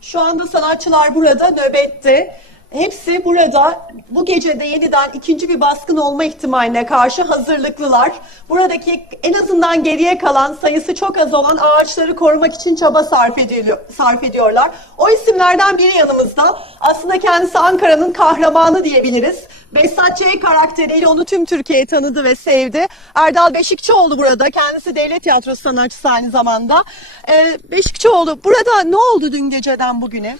Şu anda sanatçılar burada nöbette. Hepsi burada bu gece de yeniden ikinci bir baskın olma ihtimaline karşı hazırlıklılar. Buradaki en azından geriye kalan sayısı çok az olan ağaçları korumak için çaba sarf, ediliyor, sarf ediyorlar. O isimlerden biri yanımızda. Aslında kendisi Ankara'nın kahramanı diyebiliriz. Behzat Ç. karakteriyle onu tüm Türkiye tanıdı ve sevdi. Erdal Beşikçioğlu burada. Kendisi devlet tiyatrosu sanatçısı aynı zamanda. Ee, Beşikçioğlu burada ne oldu dün geceden bugüne?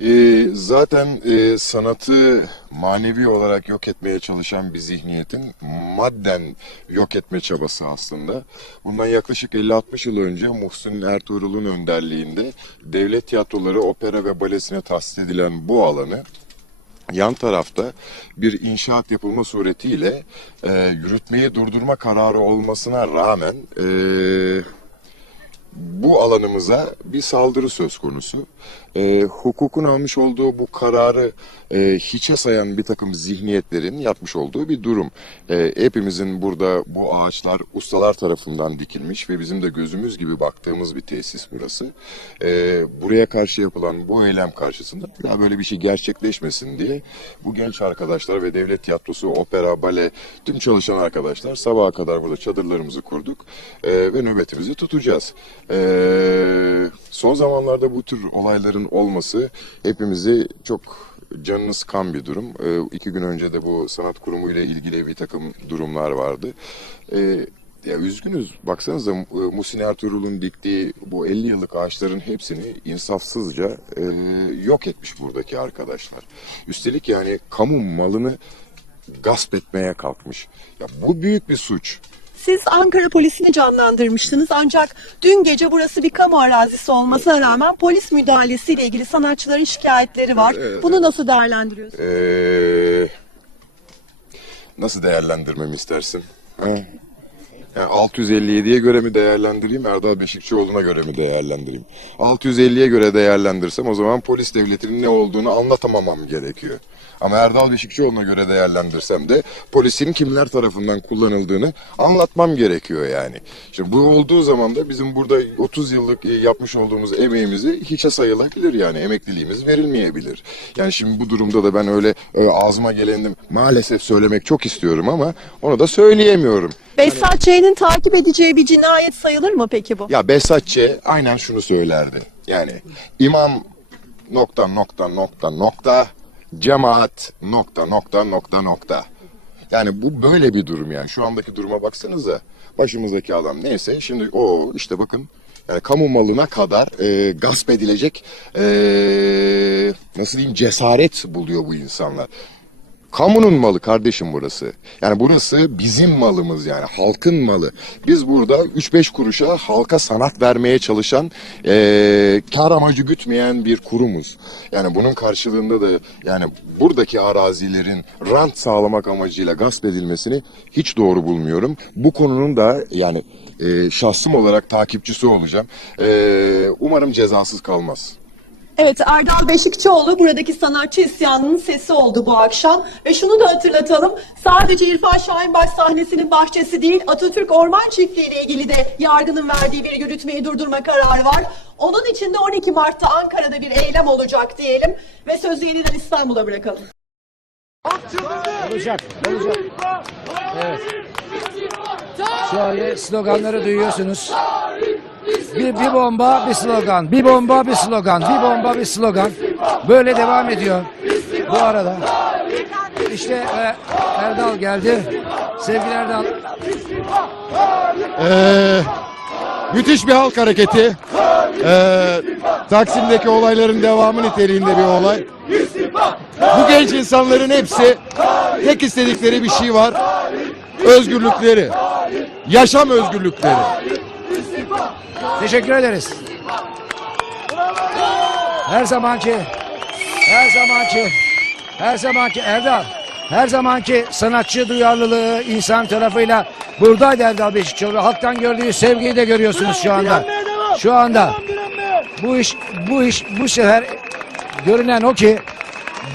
Ee, zaten e, sanatı manevi olarak yok etmeye çalışan bir zihniyetin madden yok etme çabası aslında. Bundan yaklaşık 50-60 yıl önce Muhsin Ertuğrul'un önderliğinde devlet tiyatroları, opera ve balesine tahsis edilen bu alanı yan tarafta bir inşaat yapılma suretiyle e, yürütmeyi durdurma kararı olmasına rağmen e, bu alanımıza bir saldırı söz konusu. E, hukukun almış olduğu bu kararı e, hiçe sayan bir takım zihniyetlerin yapmış olduğu bir durum. E, hepimizin burada bu ağaçlar ustalar tarafından dikilmiş ve bizim de gözümüz gibi baktığımız bir tesis burası. E, buraya karşı yapılan bu eylem karşısında daha böyle bir şey gerçekleşmesin diye bu genç arkadaşlar ve devlet tiyatrosu, opera, bale, tüm çalışan arkadaşlar sabaha kadar burada çadırlarımızı kurduk e, ve nöbetimizi tutacağız. E, son zamanlarda bu tür olayların olması hepimizi çok canını sıkan bir durum. E, iki gün önce de bu sanat kurumu ile ilgili bir takım durumlar vardı. E, ya üzgünüz. Baksanıza e, Muhsin Ertuğrul'un diktiği bu 50 yıllık ağaçların hepsini insafsızca e, yok etmiş buradaki arkadaşlar. Üstelik yani kamu malını gasp etmeye kalkmış. Ya bu büyük bir suç. Siz Ankara polisini canlandırmıştınız ancak dün gece burası bir kamu arazisi olmasına rağmen polis müdahalesiyle ilgili sanatçıların şikayetleri var. Evet, Bunu nasıl değerlendiriyorsunuz? Ee, nasıl değerlendirmemi istersin? Ha? Yani 657'ye göre mi değerlendireyim, Erdal Beşikçioğlu'na göre mi değerlendireyim? 650'ye göre değerlendirsem o zaman polis devletinin ne olduğunu anlatamamam gerekiyor. Ama Erdal Beşikçioğlu'na göre değerlendirsem de polisin kimler tarafından kullanıldığını anlatmam gerekiyor yani. Şimdi bu olduğu zaman da bizim burada 30 yıllık e, yapmış olduğumuz emeğimizi hiçe sayılabilir yani emekliliğimiz verilmeyebilir. Yani şimdi bu durumda da ben öyle e, ağzıma gelendim maalesef söylemek çok istiyorum ama onu da söyleyemiyorum. Behzat Ç'nin takip edeceği bir cinayet sayılır mı peki bu? Ya Behzat Ç. aynen şunu söylerdi. Yani imam nokta nokta nokta nokta cemaat nokta nokta nokta nokta. Yani bu böyle bir durum yani. Şu andaki duruma baksanıza. Başımızdaki adam neyse şimdi o işte bakın yani kamu malına kadar e, gasp edilecek e, nasıl diyeyim cesaret buluyor bu insanlar. Kamunun malı kardeşim burası. Yani burası bizim malımız yani halkın malı. Biz burada 3-5 kuruşa halka sanat vermeye çalışan eee kar amacı gütmeyen bir kurumuz. Yani bunun karşılığında da yani buradaki arazilerin rant sağlamak amacıyla gasp edilmesini hiç doğru bulmuyorum. Bu konunun da yani eee şahsım olarak takipçisi olacağım. Eee, umarım cezasız kalmaz. Evet Erdal Beşikçioğlu buradaki sanatçı isyanının sesi oldu bu akşam. Ve şunu da hatırlatalım. Sadece İrfan Şahinbaş sahnesinin bahçesi değil Atatürk Orman Çiftliği ile ilgili de yargının verdiği bir yürütmeyi durdurma kararı var. Onun için de 12 Mart'ta Ankara'da bir eylem olacak diyelim. Ve sözü yeniden İstanbul'a bırakalım. Olacak, olacak. Evet. Şu anda sloganları duyuyorsunuz. Bir, bir bomba, bir slogan. Bir bomba, bir slogan. Bir bomba, bir slogan. Böyle devam ediyor. Bu arada. İşte e, Erdal geldi. Sevgili Erdal. Ee, müthiş bir halk hareketi. Ee, Taksim'deki olayların devamı niteliğinde bir olay. Bu genç insanların hepsi tek istedikleri bir şey var. Özgürlükleri. Yaşam özgürlükleri. Teşekkür ederiz. Her zamanki, her zamanki, her zamanki Erdal, her zamanki sanatçı duyarlılığı insan tarafıyla buradaydı Erdal Beşikçioğlu. Halktan gördüğü sevgiyi de görüyorsunuz şu anda. Şu anda bu iş, bu iş bu sefer görünen o ki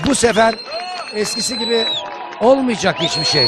bu sefer eskisi gibi olmayacak hiçbir şey.